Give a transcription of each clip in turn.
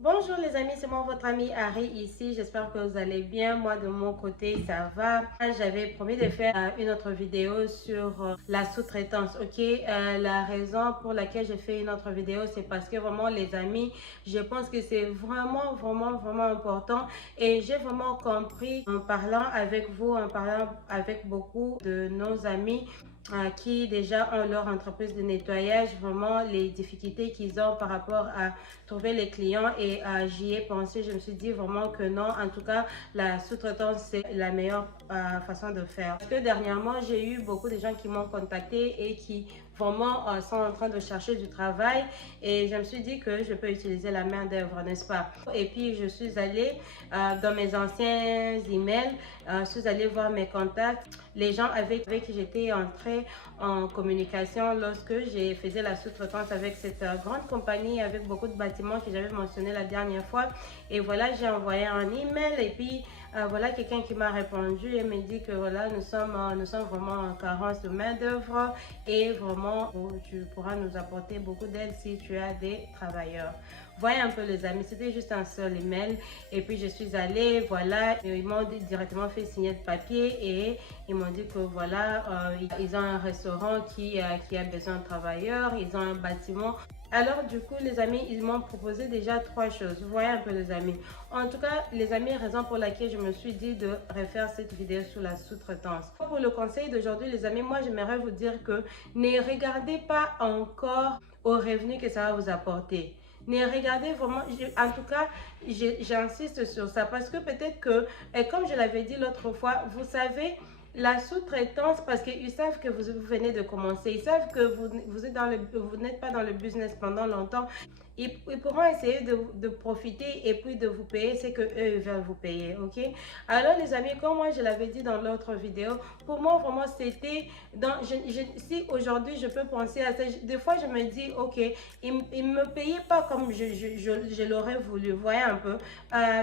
Bonjour les amis, c'est moi votre ami Harry ici. J'espère que vous allez bien. Moi de mon côté, ça va. J'avais promis de faire une autre vidéo sur la sous-traitance. Ok, la raison pour laquelle j'ai fait une autre vidéo, c'est parce que vraiment les amis, je pense que c'est vraiment important. Et j'ai vraiment compris en parlant avec vous, en parlant avec beaucoup de nos amis qui déjà ont leur entreprise de nettoyage, vraiment les difficultés qu'ils ont par rapport à trouver les clients et j'y ai pensé, je me suis dit vraiment que non, en tout cas la sous-traitance c'est la meilleure façon de faire. Parce que dernièrement j'ai eu beaucoup de gens qui m'ont contacté et qui vraiment sont en train de chercher du travail et je me suis dit que je peux utiliser la main d'œuvre, n'est-ce pas? Et puis je suis allée dans mes anciens emails, je suis allée voir mes contacts, les gens avec qui j'étais entrée en communication lorsque j'ai faisais la sous-traitance avec cette grande compagnie avec beaucoup de bâtiments que j'avais mentionné la dernière fois. Et voilà, j'ai envoyé un email et puis voilà quelqu'un qui m'a répondu et me dit que voilà, nous sommes vraiment en carence de main d'œuvre et vraiment tu pourras nous apporter beaucoup d'aide si tu as des travailleurs. Voyez un peu les amis, c'était juste un seul email et puis je suis allée, voilà, ils m'ont directement fait signer le papier et ils m'ont dit que voilà, ils ont un restaurant qui a besoin de travailleurs, ils ont un bâtiment. Alors du coup les amis, ils m'ont proposé déjà trois choses. Vous voyez un peu les amis. En tout cas, les amis, raison pour laquelle je me suis dit de refaire cette vidéo sur la sous-traitance. Pour le conseil d'aujourd'hui les amis, moi j'aimerais vous dire que ne regardez pas encore aux revenus que ça va vous apporter. Ne regardez vraiment, en tout cas, j'insiste sur ça parce que peut-être que, et comme je l'avais dit l'autre fois, vous savez, la sous-traitance, parce qu'ils savent que vous venez de commencer, ils savent que vous êtes vous n'êtes pas dans le business pendant longtemps, ils pourront essayer de profiter et puis de vous payer ce que eux veulent vous payer, ok? Alors les amis, comme moi je l'avais dit dans l'autre vidéo, pour moi vraiment c'était, si aujourd'hui je peux penser à ça, des fois je me dis, ok, ils ne me payaient pas comme je l'aurais voulu, vous voyez un peu,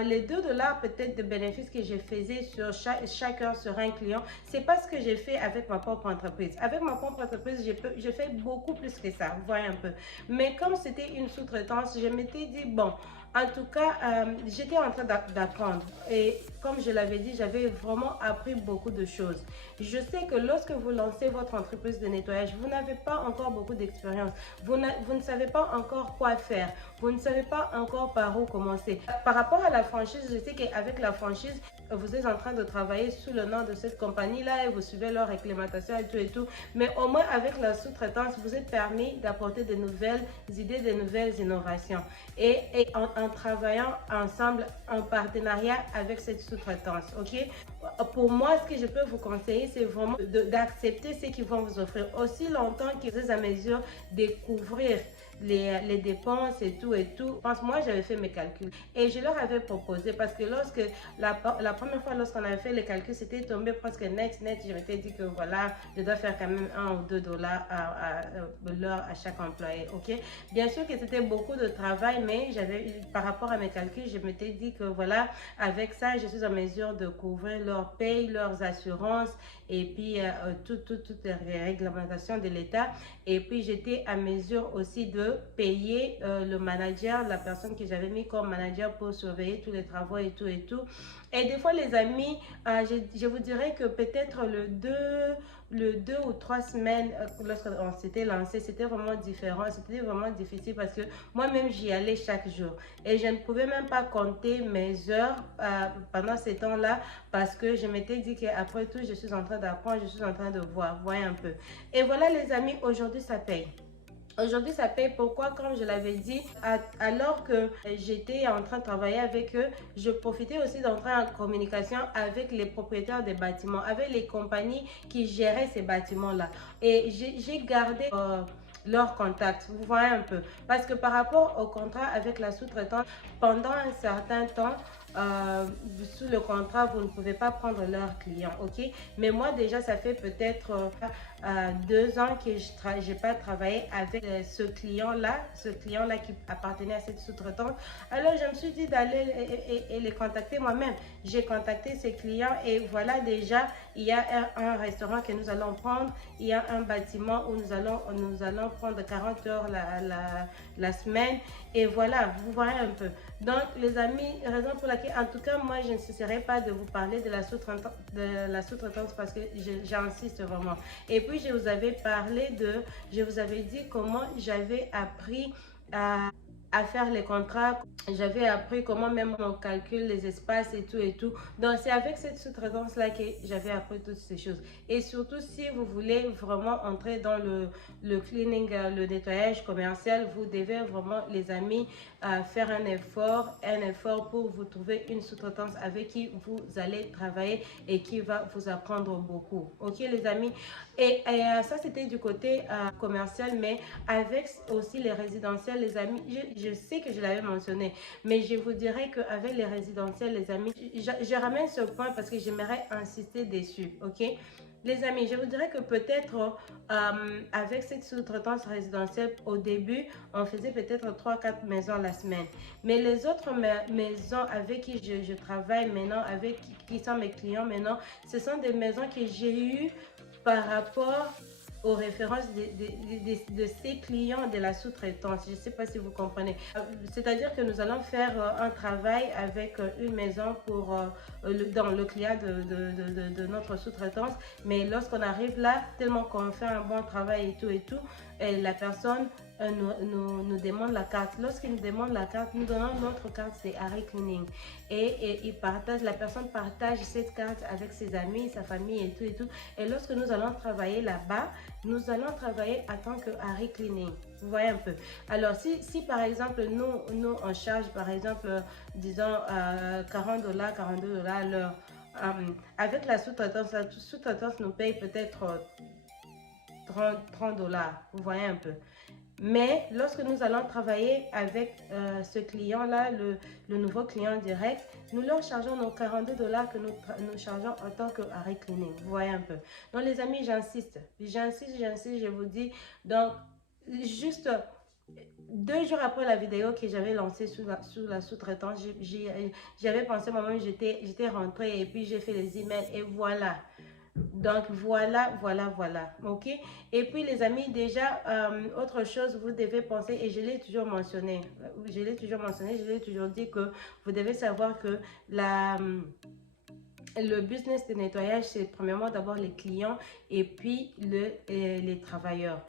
les 2 $ peut-être de bénéfices que je faisais sur chaque heure sur un client, c'est pas ce que j'ai fait avec ma propre entreprise. Avec ma propre entreprise, je fais beaucoup plus que ça, vous voyez un peu. Mais comme c'était une sous-traitance, je m'étais dit, bon, en tout cas, j'étais en train d'apprendre. Et comme je l'avais dit, j'avais vraiment appris beaucoup de choses. Je sais que lorsque vous lancez votre entreprise de nettoyage, vous n'avez pas encore beaucoup d'expérience. Vous ne savez pas encore quoi faire. Vous ne savez pas encore par où commencer. Par rapport à la franchise, je sais qu'avec la franchise, vous êtes en train de travailler sous le nom de cette compagnie-là et vous suivez leur réglementation et tout. Mais au moins avec la sous-traitance, vous êtes permis d'apporter de nouvelles idées, de nouvelles innovations. Et en travaillant ensemble, en partenariat avec cette sous-traitance, ok? Pour moi, ce que je peux vous conseiller, c'est vraiment d'accepter ce qu'ils vont vous offrir. Aussi longtemps que vous êtes à mesure de couvrir les dépenses et tout. Parce que moi, j'avais fait mes calculs et je leur avais proposé parce que la première fois, lorsqu'on avait fait les calculs, c'était tombé presque net. Je m'étais dit que voilà, je dois faire quand même 1 ou 2 $ à l'heure à chaque employé. Ok, bien sûr que c'était beaucoup de travail, mais par rapport à mes calculs, je m'étais dit que voilà, avec ça, je suis en mesure de couvrir leurs payes, leurs assurances et puis toutes les réglementations de l'État. Et puis j'étais à mesure aussi de payer le manager, la personne que j'avais mis comme manager pour surveiller tous les travaux et tout. Et des fois les amis, je vous dirais que peut-être le 2 ou 3 semaines lorsqu'on s'était lancé, c'était vraiment différent, c'était vraiment difficile parce que moi-même j'y allais chaque jour et je ne pouvais même pas compter mes heures pendant ces temps-là parce que je m'étais dit qu'après tout je suis en train d'apprendre, je suis en train de voir, voyez un peu. Et voilà les amis, aujourd'hui ça paye. Aujourd'hui, ça paye. Pourquoi? Comme je l'avais dit, alors que j'étais en train de travailler avec eux, je profitais aussi d'entrer en communication avec les propriétaires des bâtiments, avec les compagnies qui géraient ces bâtiments-là. Et j'ai gardé leur contact, vous voyez un peu. Parce que par rapport au contrat avec la sous-traitance, pendant un certain temps, sous le contrat, vous ne pouvez pas prendre leurs clients, ok? Mais moi, déjà, ça fait peut-être 2 ans que je n'ai pas travaillé avec ce client-là qui appartenait à cette sous-traitante. Alors, je me suis dit d'aller et les contacter moi-même. J'ai contacté ces clients et voilà déjà, il y a un restaurant que nous allons prendre, il y a un bâtiment où nous allons prendre 40 heures la semaine et voilà, vous voyez un peu. Donc, les amis, raison pour laquelle, en tout cas, moi, je ne cesserai pas de vous parler de la sous-traitance parce que j'insiste vraiment. Et puis, je vous avais dit comment j'avais appris à faire les contrats, j'avais appris comment même on calcule les espaces et tout et tout. Donc c'est avec cette sous-traitance là que j'avais appris toutes ces choses. Et surtout si vous voulez vraiment entrer dans le cleaning, le nettoyage commercial, vous devez vraiment les amis faire un effort pour vous trouver une sous-traitance avec qui vous allez travailler et qui va vous apprendre beaucoup. Ok les amis, et ça c'était du côté commercial, mais avec aussi les résidentiels les amis, je sais que je l'avais mentionné, mais je vous dirais qu'avec les résidentiels les amis, je ramène ce point parce que j'aimerais insister dessus. Ok les amis, je vous dirais que peut-être avec cette sous-traitance résidentielle, au début, on faisait peut-être 3-4 maisons la semaine. Mais les autres maisons avec qui je travaille maintenant, qui sont mes clients maintenant, ce sont des maisons que j'ai eues par rapport aux références de ces clients de la sous-traitance. Je ne sais pas si vous comprenez. C'est-à-dire que nous allons faire un travail avec une maison dans le client de notre sous-traitance. Mais lorsqu'on arrive là, tellement qu'on fait un bon travail et tout, et la personne nous demande la carte. Lorsqu'il nous demande la carte, nous donnons notre carte, c'est Harry Cleaning. Et la personne partage cette carte avec ses amis, sa famille et tout. Et lorsque nous allons travailler là-bas, nous allons travailler en tant que Harry Cleaning. Vous voyez un peu. Alors, si par exemple, nous on charge, par exemple, disons, $40, $42 à l'heure, avec la sous-traitance nous paye peut-être 30 dollars. Vous voyez un peu. Mais lorsque nous allons travailler avec ce client-là, le nouveau client direct, nous leur chargeons nos 42 dollars que nous chargeons en tant que Harry Cleaning. Vous voyez un peu. Donc les amis, j'insiste, je vous dis. Donc, juste 2 jours après la vidéo que j'avais lancée sous la sous-traitance, j'avais pensé moi-même, j'étais rentrée et puis j'ai fait les emails et voilà. Donc voilà, ok. Et puis les amis, déjà autre chose, vous devez penser, et je l'ai toujours mentionné, je l'ai toujours dit que vous devez savoir que le business de nettoyage, c'est premièrement d'abord les clients et puis les travailleurs.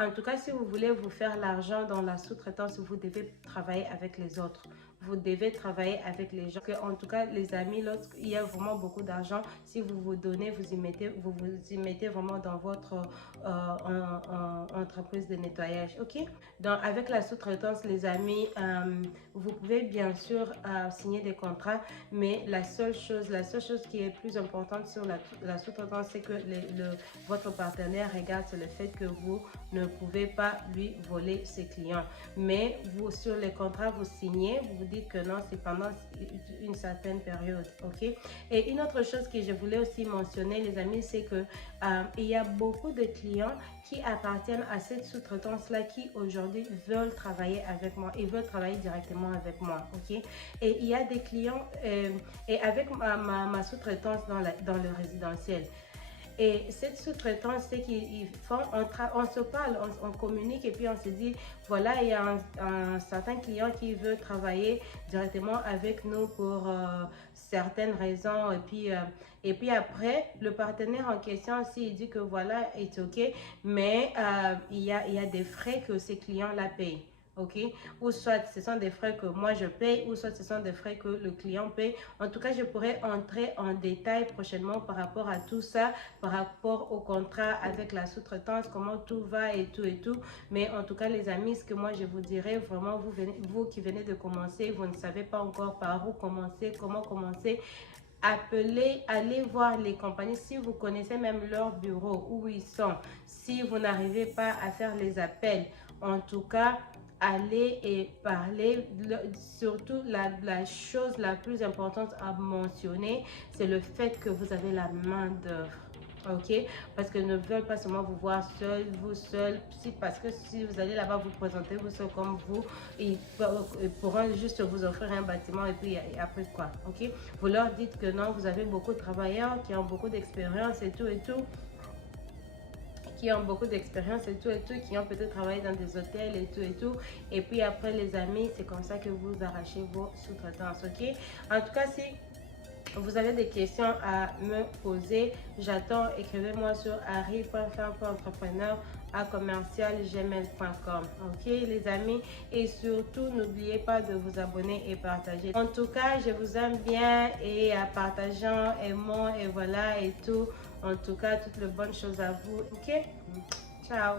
En tout cas, si vous voulez vous faire l'argent dans la sous-traitance, vous devez travailler avec les autres. Vous devez travailler avec les gens. En tout cas, les amis, lorsqu'il y a vraiment beaucoup d'argent, si vous vous donnez, vous y mettez vraiment dans votre entreprise de nettoyage. Ok? Donc, avec la sous-traitance, les amis, vous pouvez bien sûr signer des contrats, mais la seule chose qui est plus importante sur la sous-traitance, c'est que votre partenaire regarde sur le fait que vous ne pouvez pas lui voler ses clients. Mais vous, sur les contrats, vous signez, vous dites que non, c'est pendant une certaine période. Ok? Et une autre chose que je voulais aussi mentionner, les amis, c'est que il y a beaucoup de clients qui appartiennent à cette sous-traitance-là qui aujourd'hui veulent travailler avec moi et veulent travailler directement avec moi. Ok? Et il y a des clients, et avec ma sous-traitance dans le résidentiel. Et cette sous-traitance, c'est qu'ils font, on se parle, on communique et puis on se dit, voilà, il y a un certain client qui veut travailler directement avec nous pour certaines raisons. Et puis après, le partenaire en question aussi, il dit que voilà, c'est OK, mais il y a des frais que ces clients-là payent. Ok, ou soit ce sont des frais que moi je paye, ou soit ce sont des frais que le client paye. En tout cas, je pourrais entrer en détail prochainement par rapport à tout ça, par rapport au contrat avec la sous-traitance, comment tout va et tout. Mais en tout cas, les amis, ce que moi je vous dirais, vraiment, vous qui venez de commencer, vous ne savez pas encore par où commencer, comment commencer. Allez voir les compagnies, si vous connaissez même leur bureau, où ils sont, si vous n'arrivez pas à faire les appels, en tout cas, allez et parler. Surtout, la chose la plus importante à mentionner, c'est le fait que vous avez la main d'œuvre. ok, parce que ne veulent pas seulement vous voir seul, vous seul, parce que si vous allez là-bas vous présenter vous seul comme vous, ils pourront juste vous offrir un bâtiment et puis après quoi, ok. Vous leur dites que non, vous avez beaucoup de travailleurs qui ont beaucoup d'expérience et tout, qui ont beaucoup d'expérience et tout, qui ont peut-être travaillé dans des hôtels et tout. Et puis après les amis, c'est comme ça que vous arrachez vos sous-traitances, ok. En tout cas, si vous avez des questions à me poser, j'attends, écrivez-moi sur harry.faire.entrepreneur@gmail.com. Ok les amis, et surtout n'oubliez pas de vous abonner et partager. En tout cas, je vous aime bien et à partageant, aimant et voilà et tout. En tout cas, toutes les bonnes choses à vous. Ok, ciao.